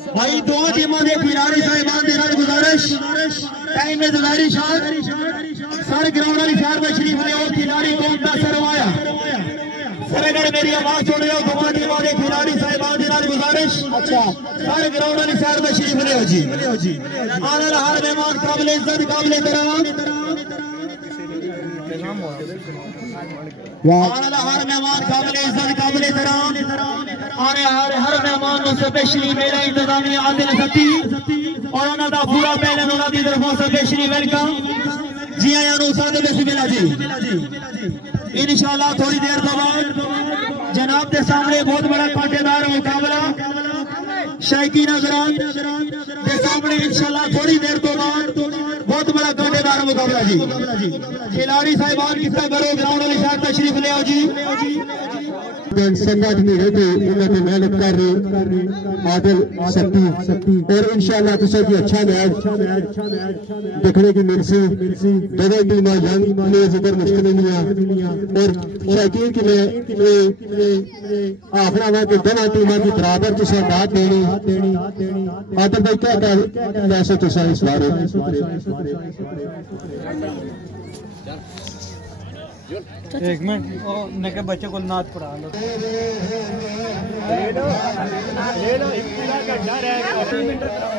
भाई दो टीमों के खिलाड़ी साहिबान दे नाल गुजारिश टाइम में गुजारिश सर ग्राउंड वाली साइड में शरीफ ने और खिलाड़ी कौन सा सरवाया सर अगर मेरी आवाज सुन रहे हो दो टीमों के खिलाड़ी साहिबान दे नाल गुजारिश अच्छा सर ग्राउंड वाली साइड में शरीफ ने हो जी आने वाला हर मेहमान काबिल इज्जत काबिल एहतराम हर मेहमान काबिल इज्जत काबिल एहतराम आने हर मेहमान को स्पेशली मेरा इंतजामिया आदिल सती और उन्होंने पूरा पहले उन्होंने तरफों स्पेशली वेलकम जी आया बिस्मिल्लाह जी इंशाअल्लाह थोड़ी देर तो बाद जनाब के सामने बहुत बड़ा कांटेदार मुकाबला शायकीन हज़रात के सामने इंशाअल्लाह थोड़ी देर तो बाद बहुत बड़ा कांटेदार मुकाबला जी खिलाड़ी साहिबान कितना करो ग्राउंड वाली साइड तशरीफ ले आओ जी संगत मेरे को उन्होंने मेहनत कर रहे आदिल शक्ति और इंशाअल्लाह तुझे भी अच्छा मैच देखने की मिल सी दोनों टीमें यंग प्लेयर्स इधर मुश्किल नहीं है और शायकीन की मैं अपना मैं कि दोनों टीमों की बराबर तुझे बात देनी आदिल भाई क्या कैसे तुझे इस बारे एक मिनट नके बच्चे को नाच पढ़ा लो एक पूरा घंटा रह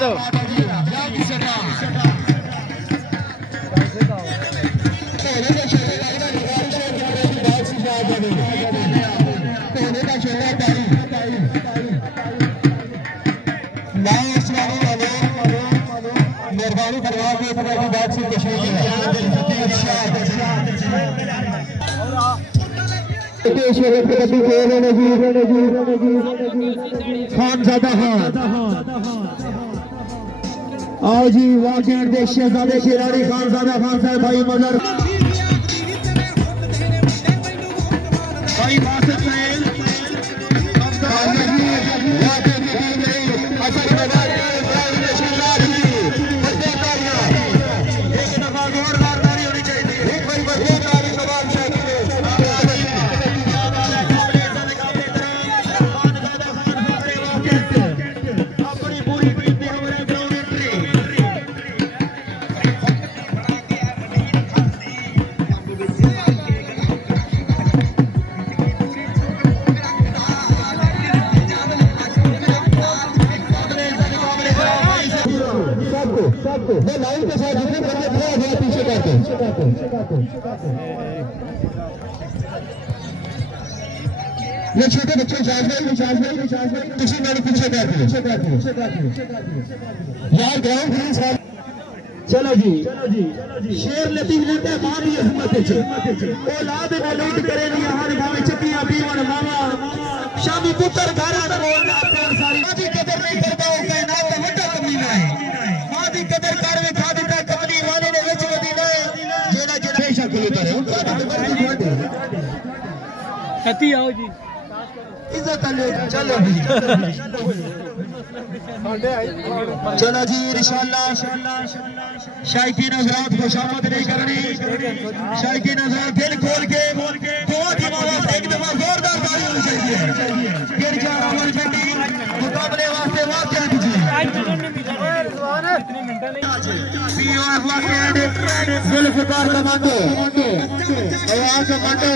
दो मेहरबानी करवा के बात से खानजादा आओ जी वाकई देश शहजादे खिलाड़ी खानजादा खान साहब भाई मजर भाई बासित साहब वो लाइन के साथ जितने बंदे थोड़ा थोड़ा पीछे करते ये छोटे बच्चे किसी मेरे पीछे करते यार ग्राउंड चलो जी शेर लतीफ लेते मां भी हिम्मत औलाद में लूट करे हर गांव चकियां पीवन मामा शामी पुत्र घर बोलना सारी की कदर नहीं करता वो कायनात का बड़ा कमीना है मां की कदर कर में खा दिता कमली वाले ने विच मदीना जेड़ा जेड़ा बेशक उतर है उनका कती आओ जी इज्जत चलो चलो जी इंशाअल्लाह शायकीन हज़रात को शामत नहीं करनी शायकीन हज़रात दिल खोल के एक दफा जोरदार ताली होनी चाहिए। गिरजा रावल पिंडी मुकाबले वास्ते वाकई जुल्फकार कमांडो आवाज कमांडो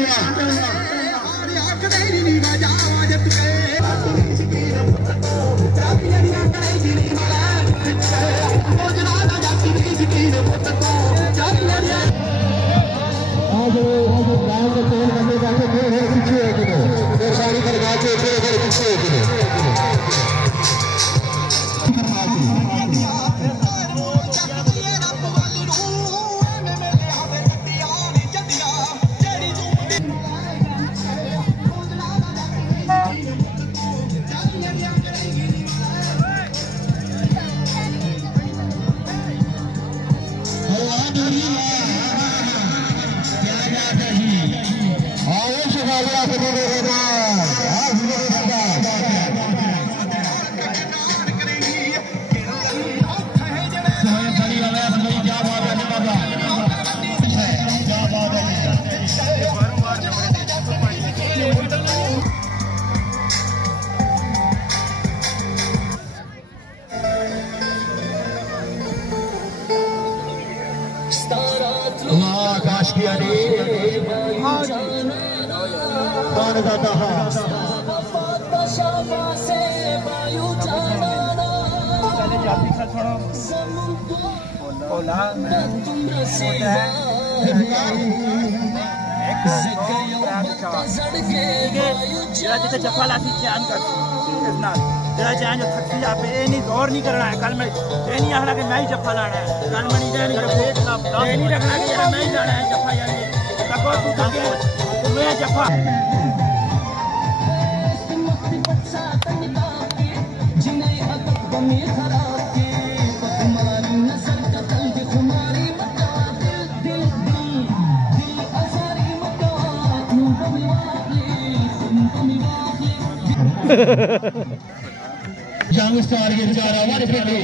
काश किया कौन गाता है जिसे जफा लाती चैन जो थकी जा पे नहीं गौर नहीं करना है। कल में ये नहीं आना कि मैं ही जफा लाना है। कल में नहीं रखना कि मैं ही लाना है जफा। यानी तको तू थके मैं जफा जंग स्टार के बेचारा हमारे पिंडी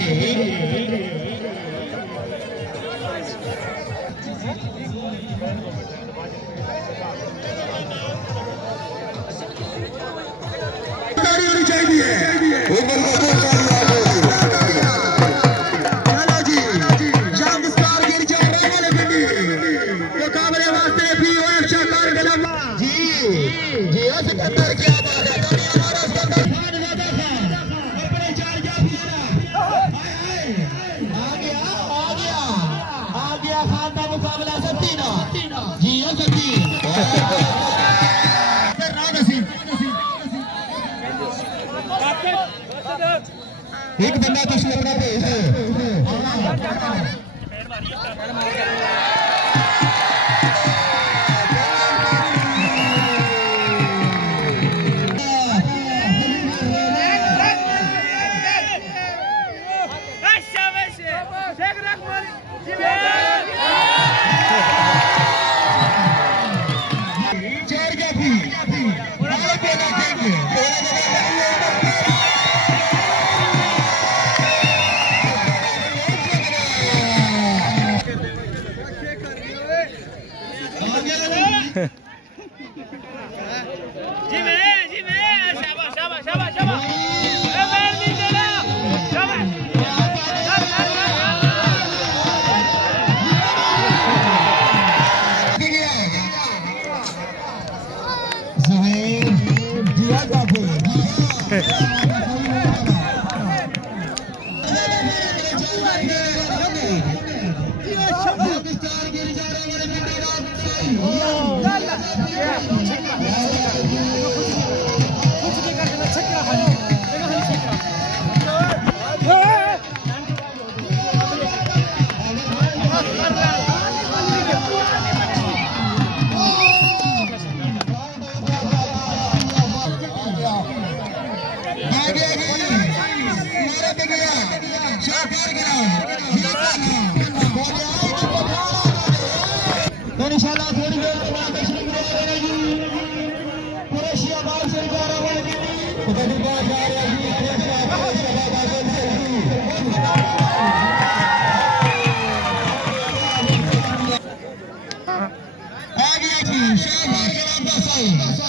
होनी चाहिए। चलो जी जंग स्टार के बेचारा हमारे पिंडी मुकाबले वास्ते भी शानदार कदम जी जी सिकंदर क्या बात है। मुकाबला सत्तीना जी सत्ती एक बंदा तो अपना भेज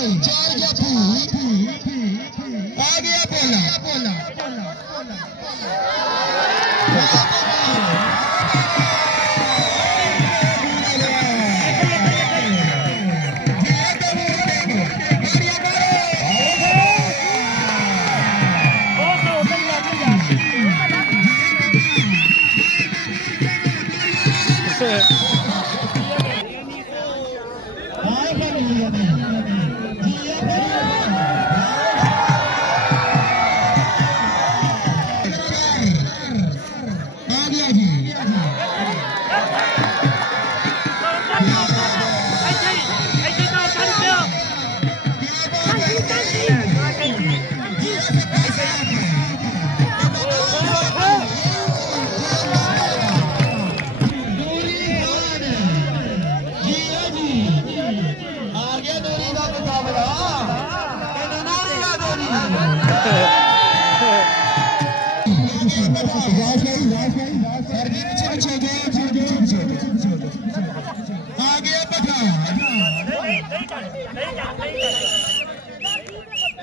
चार जाफी आ गया बोला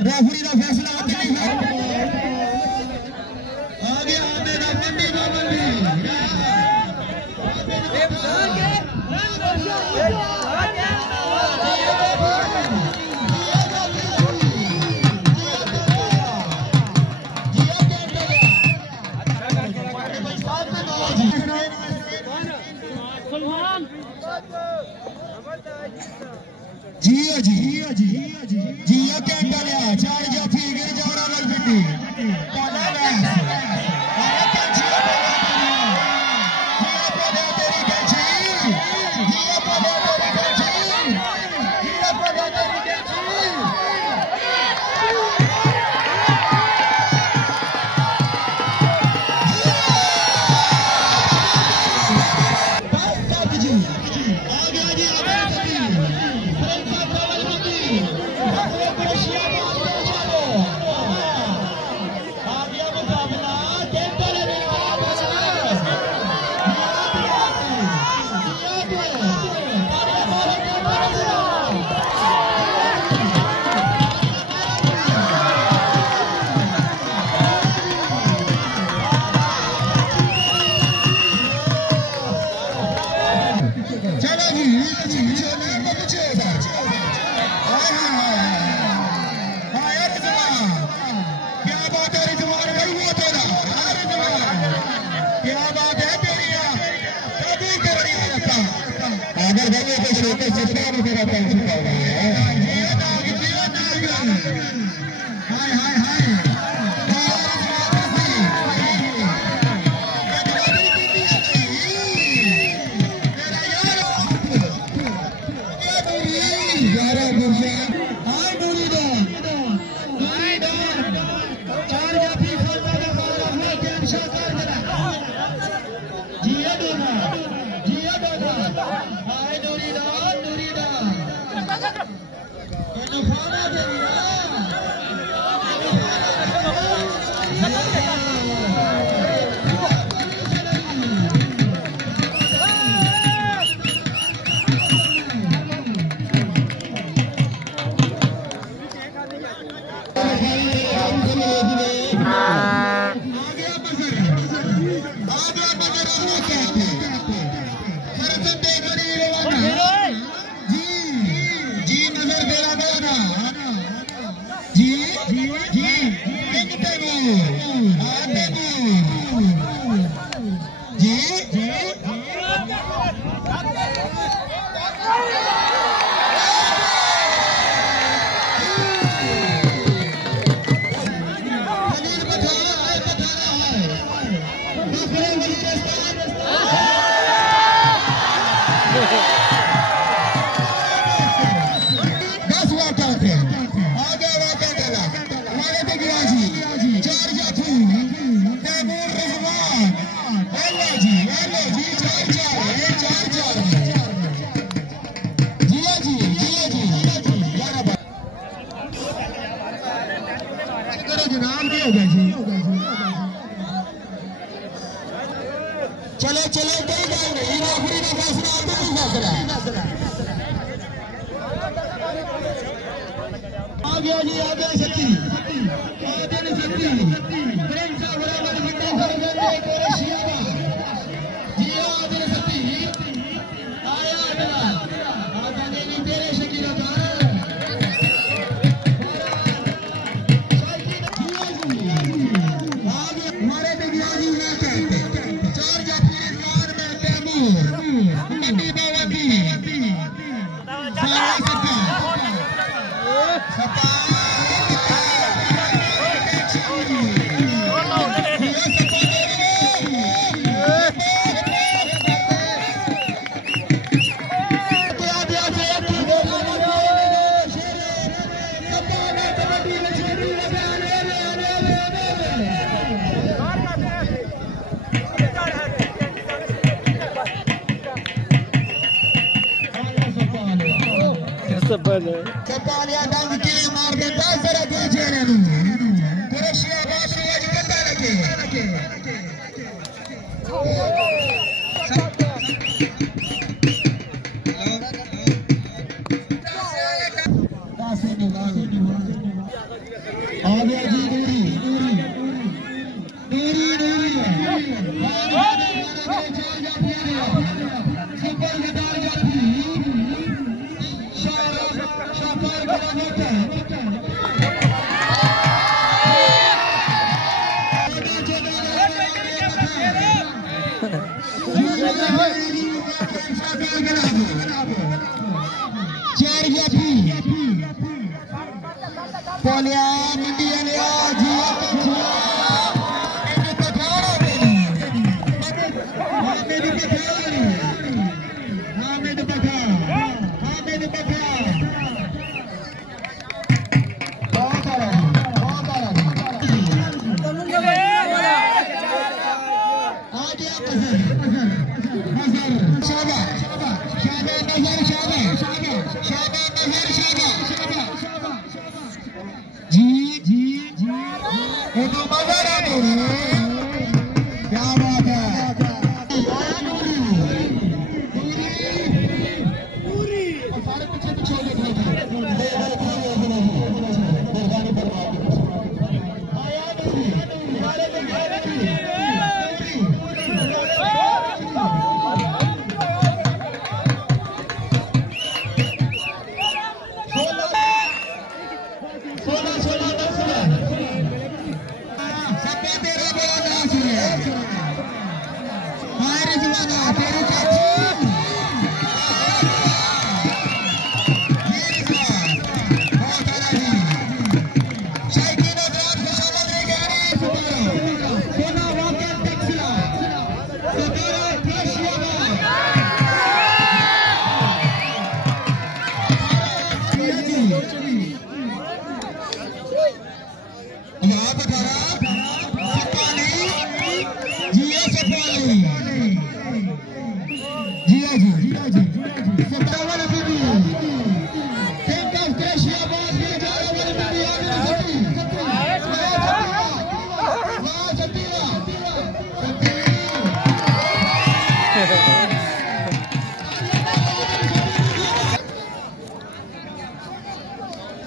रेफरी का फैसला आगे मेरा मंडी जिया कैंटा लिया चार जाफी गिर जाओ ललपिटी चलो चलो कोई बात नहीं, आखिरी का फैसला आपका फैसला है। गया जी आदिल शक्ति प्रेम सा बराबर बिट्टा कर गए कोरेशिया जी आदिल शक्ति आया अगला आजा देवी तेरे शकीला हमारे दिव्या जी चार जाफरी कार में तैमूर मंडी बावती Kepala dan kiri marga dasar kejaran. Koresia baru aja kata lagi. आगे जी दूरी Polia India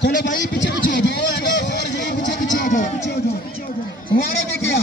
चलो भाई पीछे पीछे हो जाओ पीछे पीछे हो जाओ हमारे में क्या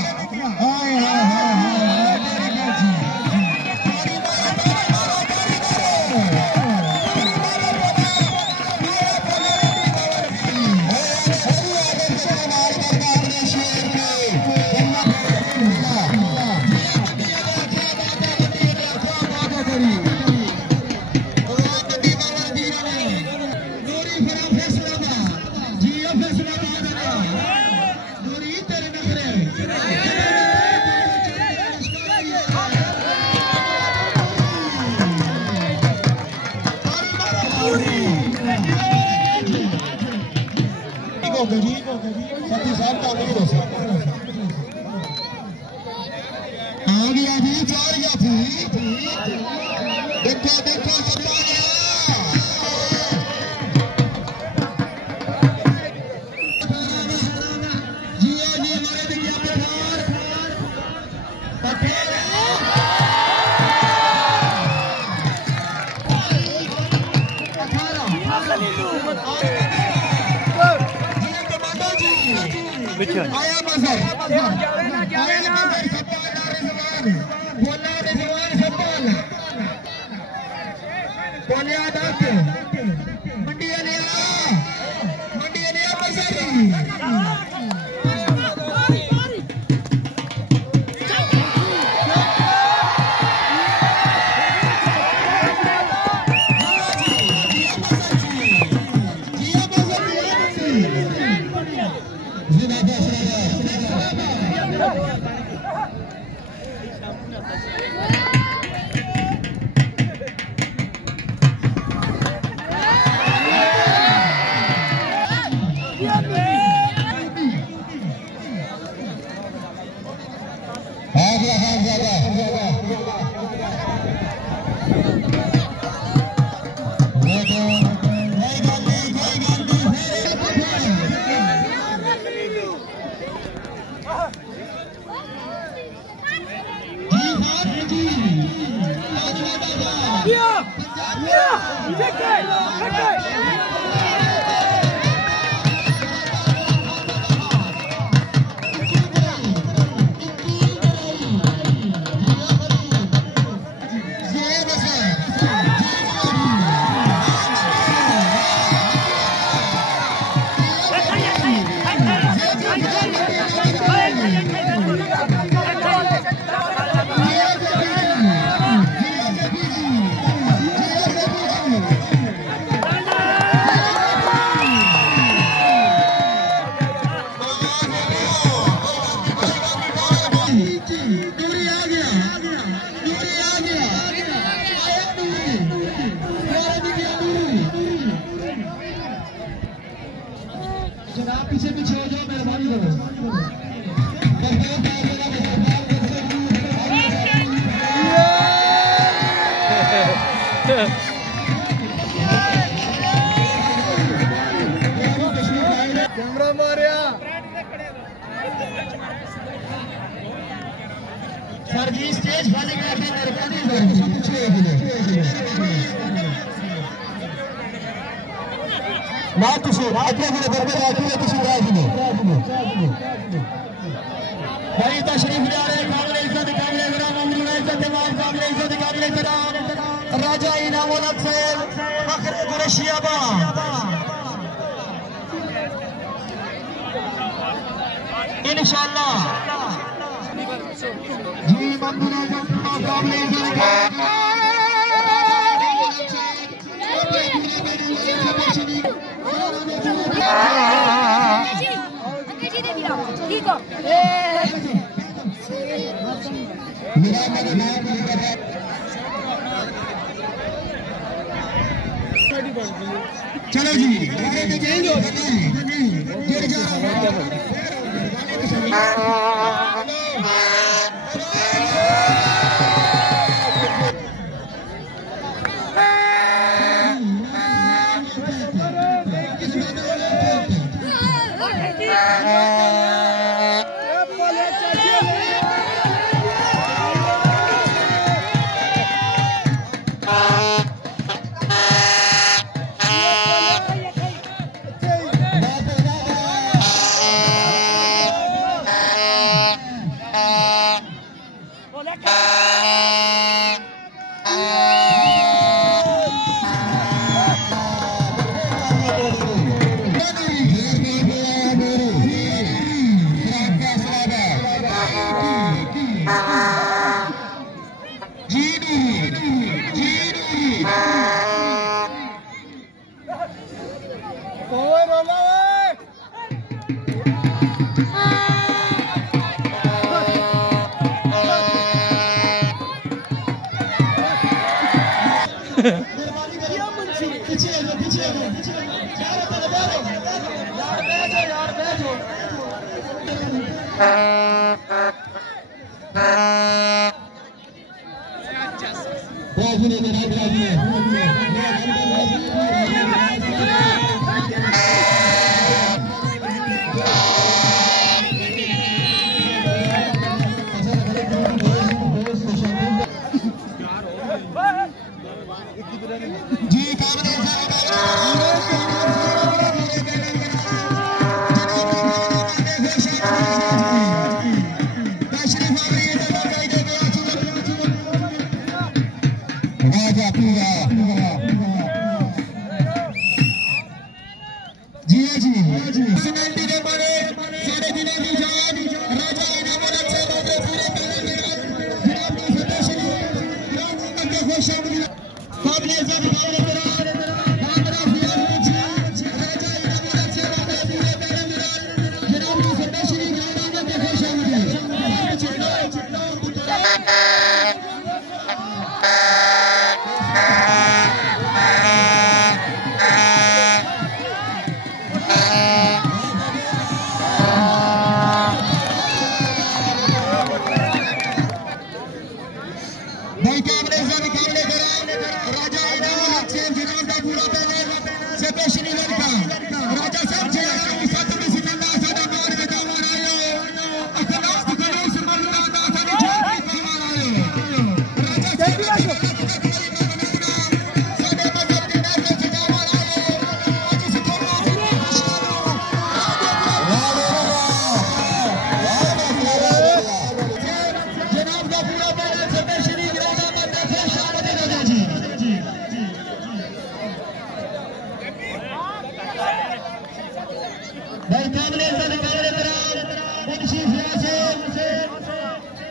बच्चे आया मजहर बोला रिजवान सब्बान बोले आदत मंडी अलिया मजहर पीछे पीछे हो जाओ मेहरबानी करो कैमरा मारिया सर जी स्टेज खाली कर दे मेहरबानी करो ना तुझे आगे मेरे घर में जाके तुझे भाई तशरीफ ले आ रहे काबिल इज्जत काबिल इकराम ममनून इज्जत इमाम काबिल इज्जत काबिल इकराम राजा इनामुल अफजल फखर कुरैशियाबा इंशाअल्लाह जी ममनून इज्जत काबिल इज्जत चलो जी जी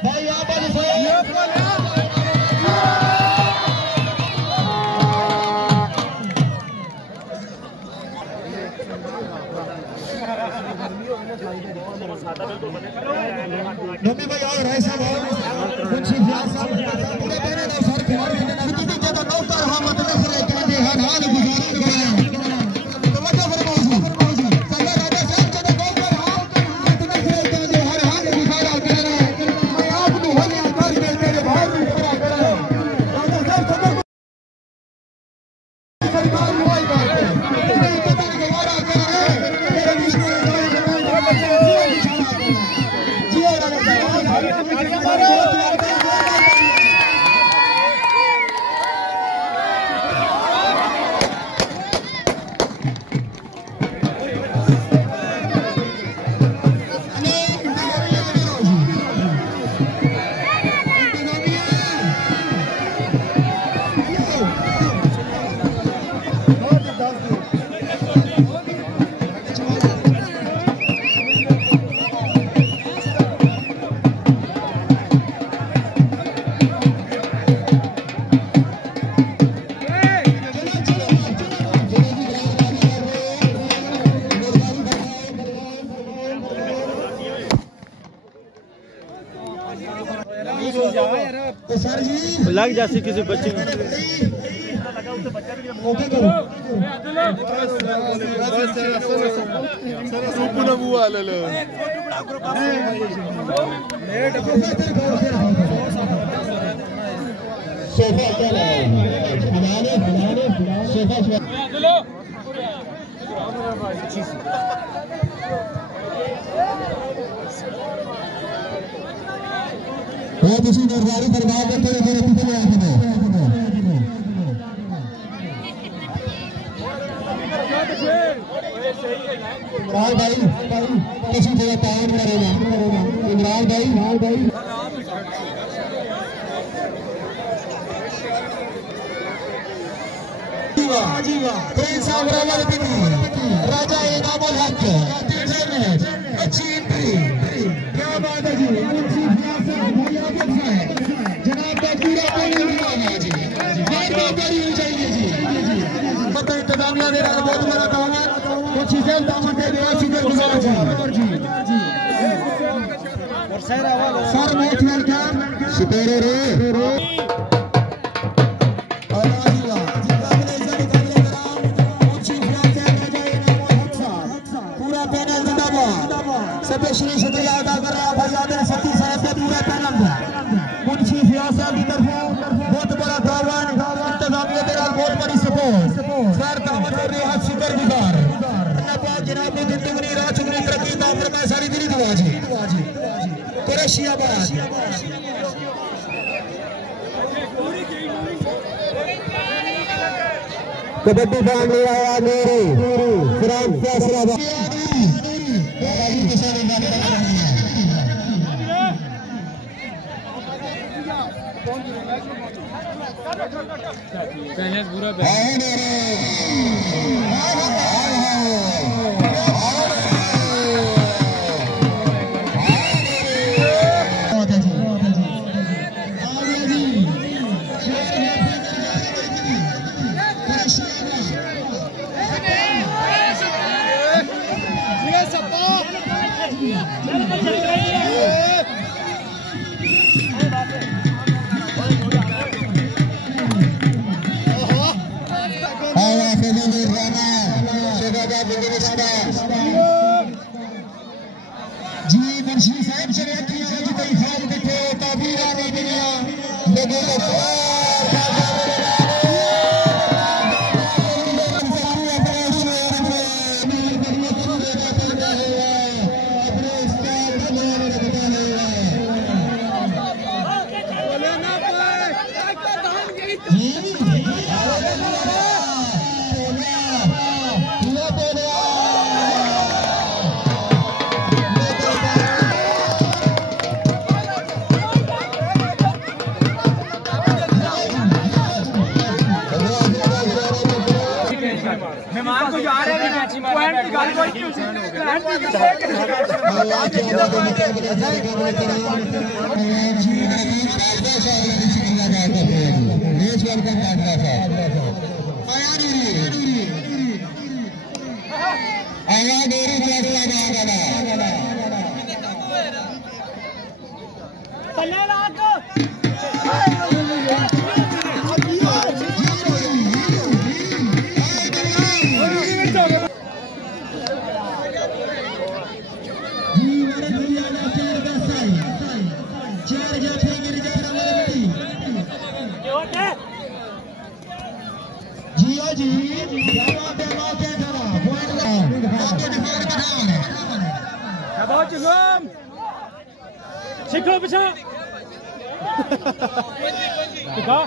भाई आप नबी भाई और राय साहब मुंशी व्यास साहब पूरे पहले ना सर खिलाड़ी ने नजदीकी जगह नौकर हम मतलब से कहते हर हाल गुजारा करें तो वजह फरमाओ जी सल्ला राजा साहब जब नौकर हम मतलब से कहते हर हाल गुजारा करें मैं आप को होने आकर मेरे भाई की पूरा करें राजा साहब सब सरकार हुआ ही बात है मेरे पता नहीं गवारा करें मेरे विष्णु लग जासी किसी बच्चे वो किसी निर्धारित दरबार में तेरे मेरे पीछे आए थे इमरान भाई किसी जगह टाइम करेगा इमरान भाई राजा इनामुल हक अच्छी एंट्री क्या बात है जी जनाब का पूरा जी बारी हो जाएगी जी मतलब इंतजामिया ने बहुत बड़ा दावत कुछ चीजें दावत दे दिया शुक्र गुजार सर मोस्ट वेलकम सुपेरे रे पूरा पैनल जिंदाबाद सभी श्री शुक्रिया अदा कर रहा भाई आदर सती साहब का पूरा पैनल मुंशी व्यास साहब की तरफ बहुत बड़ा दावन इंतजामिया के बहुत बड़ी सपोर्ट सर दावत कर रहे हैं शुक्रगुजार अल्लाह पाक जनाब की जिंदगी राह चुगनी तरक्की दा फरमाए सारी दिली दुआ जी कुरैशियाबाद कबड्डी फैमिली आया मेरी फ्रांस फैसलाबाद जी मुंशी साहब चले ताबीर आने लोगों को सीखो पीछे दिखा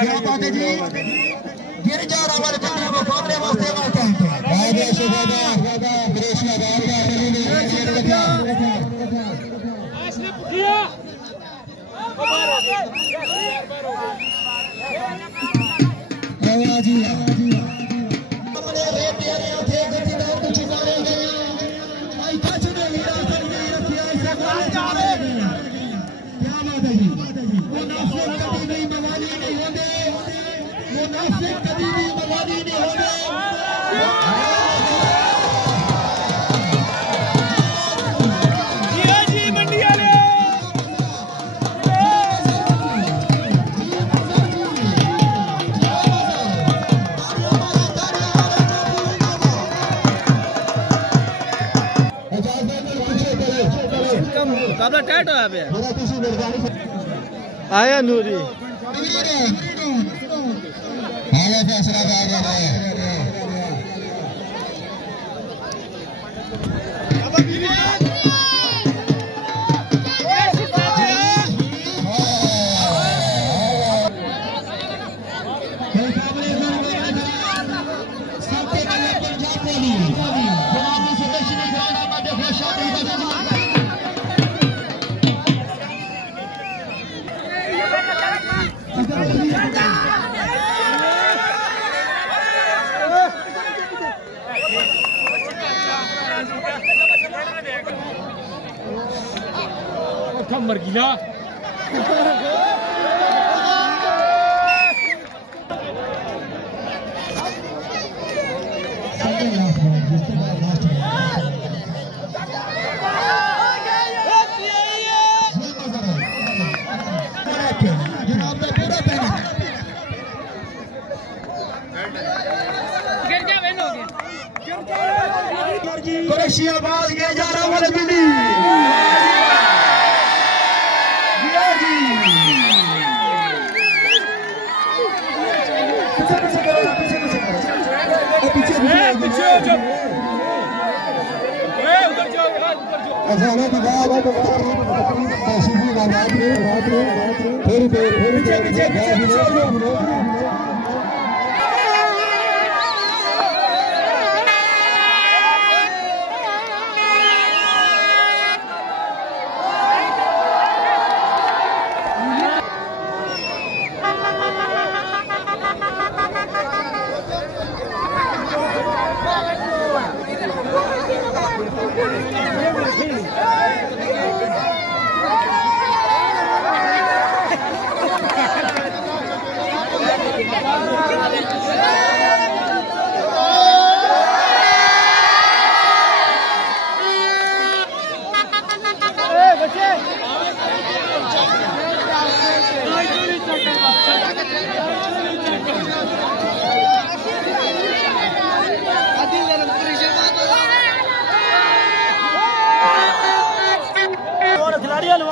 क्या बात है जी गिर जा रहा वाले बंदे मुकाबले वास्ते आते हैं आगे सुबह कृष्ण बाबा आसने पुठिया जी हमने रेत दे रहे थे गति दौड़ को चुकारे गए आई कछ ने हीरा कर नहीं रखिया ऐसा जा रहे क्या बात है जी वो नाफिक कभी नहीं मवाली नहीं होते वो नाफिक कभी भी मवाली नहीं होते काबला टाइट होया पे आया नूरी आया फैसला आ गया मर गया कुरैशिया बाज गए जा रहा वाले बिल्ली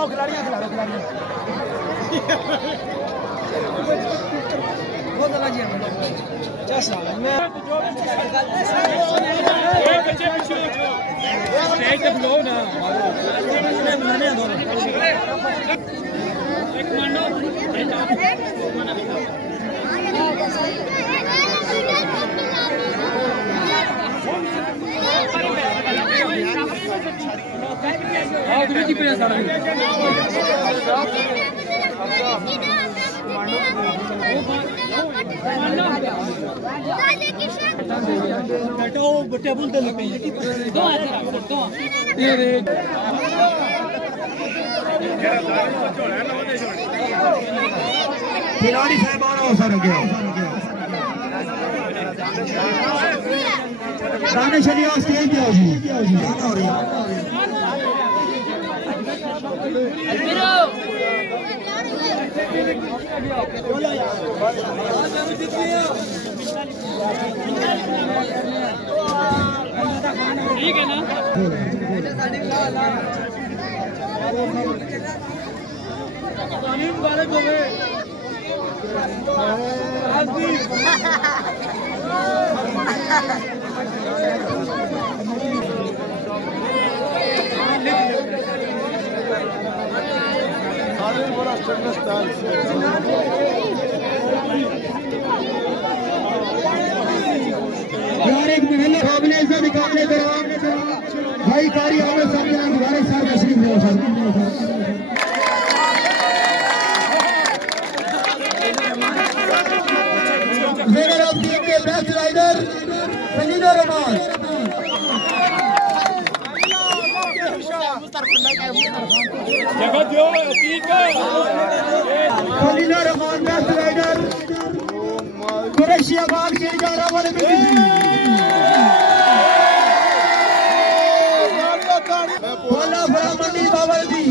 खिलाड़ियां खिलाड़ियां खिलाड़ी साहबान अवसर हो गया गाने चलिए स्टेज पे हो जी ठीक है ना बालक हो गए यार एक महल काबिले से निकालने के भाई कारी आमिर साहब के गुजारिश साहब तशरीफ ले सर विनर ऑफ टीम के best rider Khalil Rahman Khalil Rahman best rider Qureshiabad के इजारा वाले भोला भला मंडी बाबा जी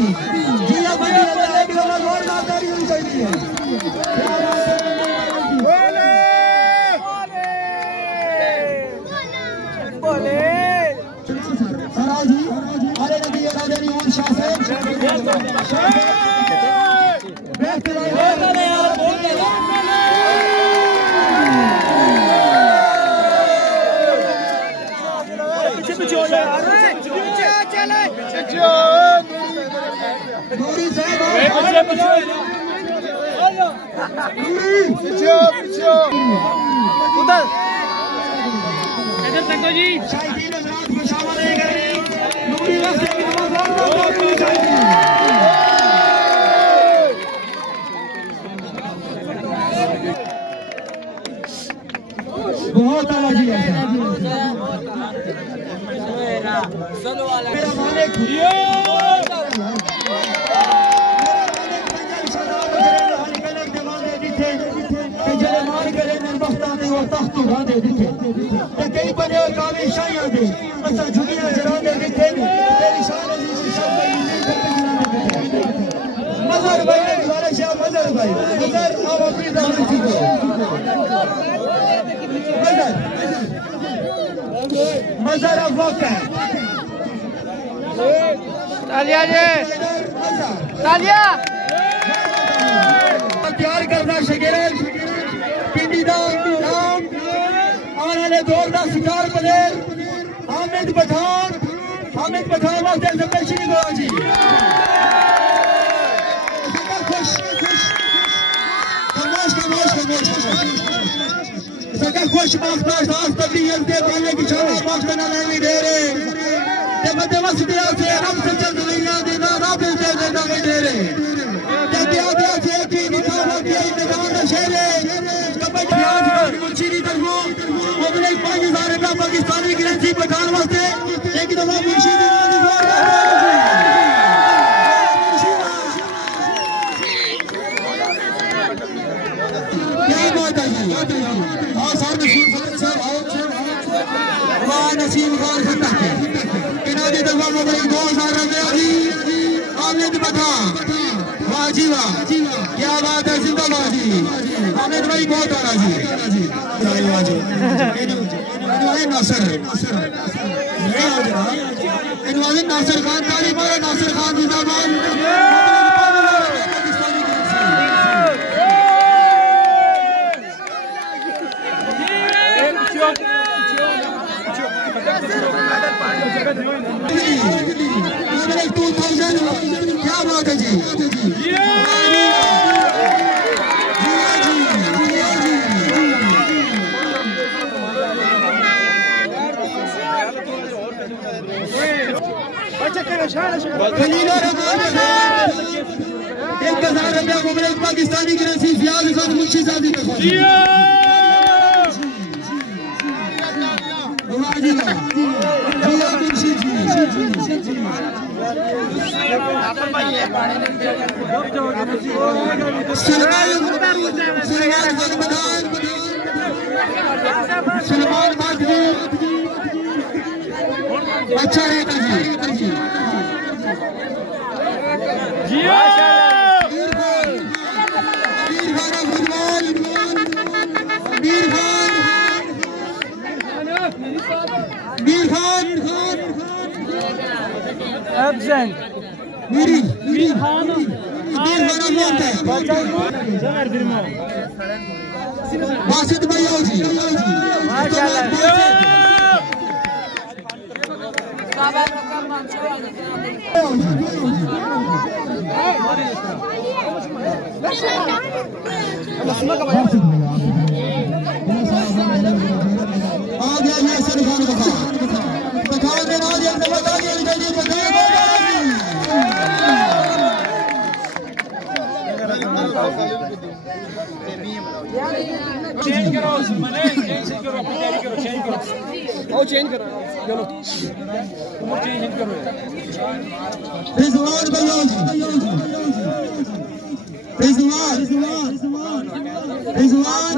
जिला मंडी अल्लाह की नमाज और नादारी होनी चाहिए सराजी अरे नबी राजानी और शाह बहुत आला जी मेरा मालिक कई बने कामे शाहियां दे असा झुगियां जराने दिखे तेरी शान अजीज मजर भाई ने गुजारे शाह मजर भाई मजर अब अपनी दामन सीखो मजर अब वक्त है तालिया जी तालिया तैयार करना शगेरन पिंडी दा नाम आने वाले दौर का शिकार प्लेयर हामिद पठान वास्ते स्पेशली गोवा जी खुश माख्तार तबलीग के बोलने की शाबाश माफ करना नहीं दे रहे ते मध्यवस्त दिया से हम सचल दुनिया देना राबे से देना नहीं दे रहे ते दिया से की निकाला के इंतजाम का शेर कबड्डी आज मुंशी तरफों मोबले 5000 रुपया पाकिस्तानी करेंसी पठान वास्ते एक दफा मुंशी क्या बात है नसीम खान फतह इनादी दफा मोबले 2000 रुपया दी हामिद पठान वाह जी वाह क्या बात है जिंदाबाद जी हामिद भाई बहुत आला जी नासिर खान ताली मारो नासिर खान जिंदाबाद खलील रहमान 1000 रुपया मुबारक पाकिस्तानी करेंसी जियाद खान मुंशी साहब की तरफ से। वाह जी वाह, जिया मुंशी जी। सलमान माधवी अच्छा रहेगा जी। मीर खान एब्सेंट मीर खान बासित भाई आओ जी। चेंज करो चेंज करो चेंज करो चलो चेंज करो रिजवान भैया जी रिजवान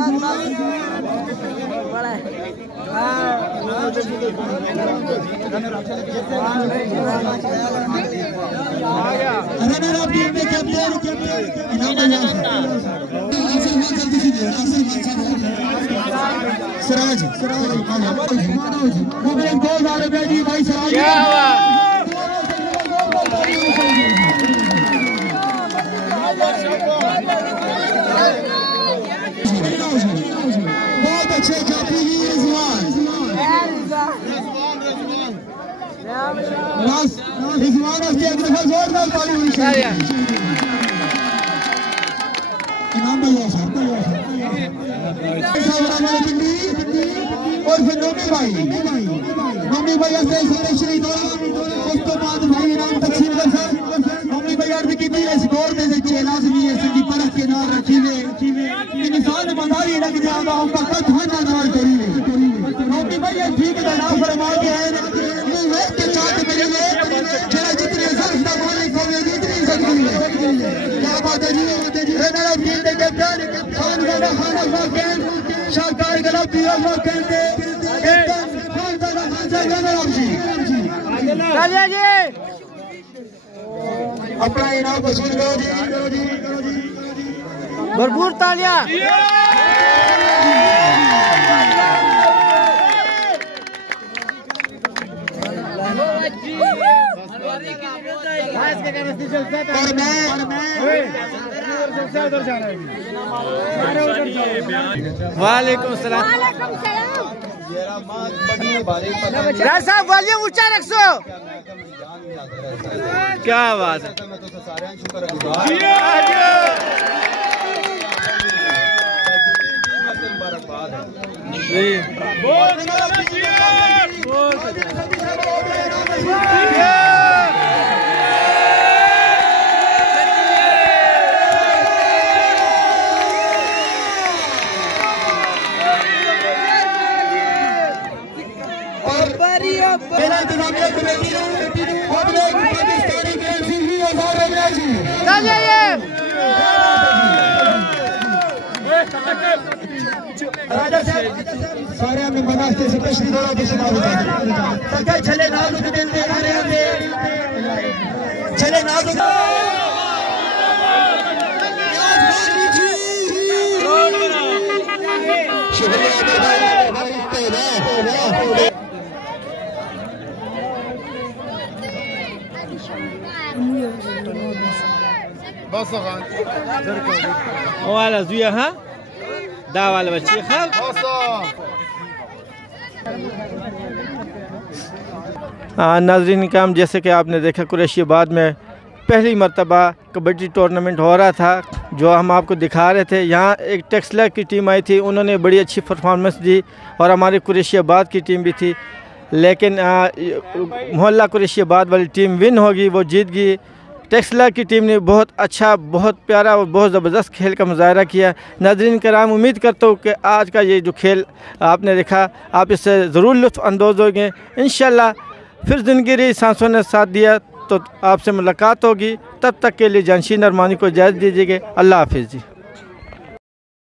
रनर अप टीम के कैप्टन सिराज मुबारक 2000 रुपया जी भाई सिराज। क्या हुआ? बहुत अच्छे काफी रिजवान उसकी एक दफा जोरदार ताली होनी चाहिए। इनाम भैया साहब और फिर नोमी भैया से सुरेश्वरी दो उस तो बाद भाई इनाम तकसीम कर सर नोमी भैया अर्ज की थी स्कोर दे से लाजमी है सभी परख के नाम रखी हुए इंसान मदारी लग जाएगा उनका कद हाना नार करिए नोमी भैया ठीक है नाम फरमा के है मुंह के चाट मिलेंगे जरा जितने सस्ता बोले कोई जितनी सकती है। क्या बात है जी रनर अप टीम के कैप्टन खान दादा खाना फाकन शाहकार गला पीरा फाकन के कैप्टन खान दादा खान से रनर अप जी तालियां जी अपना इनाम वसूल करो जी भरपूर तालियां। वालेकुम सलाम साहब वॉल्यूम ऊंचा रखो। क्या बात है मेरा इंतजामिया कमेटी ने अपने पाकिस्तानी करेंसी ही 1000 रुपया जी। सारे हमने बनाते से कश्मीर वाला के सुना होता है चले नाजुक दिन दे रहे हैं चले नाजुक बस वाला जुया हाँ दा वाला बच्चे हाँ नाज़रीन काम जैसे कि आपने देखा कुरैशियाबाद में पहली मर्तबा कबड्डी टूर्नामेंट हो रहा था जो हम आपको दिखा रहे थे। यहाँ एक टेक्सला की टीम आई थी, उन्होंने बड़ी अच्छी परफॉर्मेंस दी और हमारे कुरैशियाबाद की टीम भी थी। लेकिन मोहल्ला कुरैशियाबाद वाली टीम विन होगी, वो जीत गई। टेक्सला की टीम ने बहुत अच्छा, बहुत प्यारा और बहुत ज़बरदस्त खेल का मुजाहरा किया। नाज़रीन कराम, उम्मीद करता हूँ कि आज का ये जो खेल आपने देखा, आप इससे ज़रूर लुत्फ़ अंदोज़ होंगे। इंशाल्लाह फिर ज़िंदगी रही, सांसों ने साथ दिया तो आपसे मुलाकात होगी। तब तक के लिए जानशीन अरमानी को इजाज़त दीजिएगा। अल्लाह हाफिज़ जी।